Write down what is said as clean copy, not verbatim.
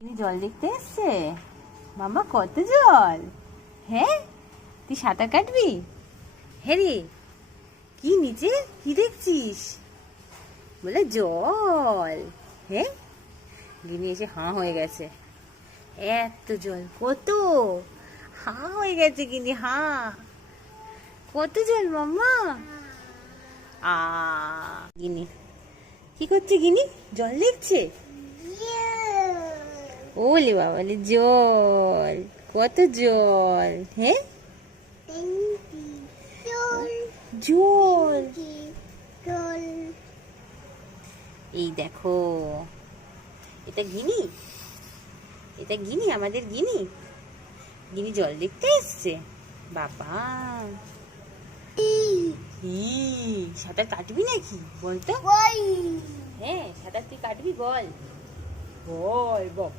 তুমি জল দেখতে এসছে? মামা কত জল! হ্যাঁ, তুই সাঁতার কাটবি? হ্যাঁ রে, কি নিচে কি দেখছিস? বলে জল। হ্যাঁ, গিনি এসে হাঁ হয়ে গেছে। এত জল, কত হাঁ হয়ে গেছে গিনি, হাঁ। কত জল মাম্মা? আ গিনি কি করছে? গিনি জল দেখছে। ওলে বাবালে, জল, কত জল! হ্যাঁ, জল। এই দেখো, এটা গিনি, এটা গিনি, আমাদের গিনি। গিনি জল দেখতে এসছে। বাবা, সাঁতার কাটবি নাকি বলতো? হ্যাঁ, সাঁতার তুই কাটবি? বল বল বাবা।